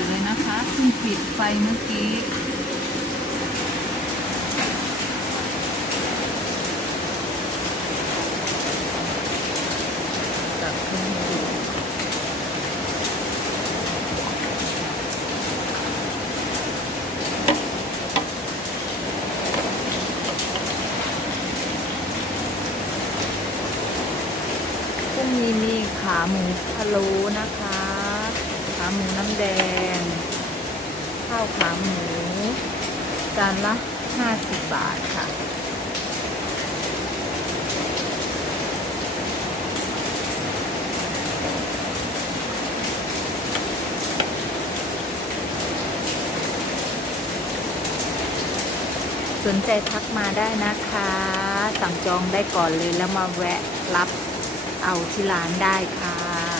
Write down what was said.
อยู่เลยนะคะเพิ่งปิดไฟเมื่อกี้ตักขึ้นมาดูพรุ่งนี้มีขาหมูพะโล้นะคะ ขาหมูน้ำแดงาวขาหมู จานละ 50 บาทค่ะ สนใจทักมาได้นะคะ สั่งจองได้ก่อนเลยแล้วมาแวะรับเอาที่ร้านได้ค่ะ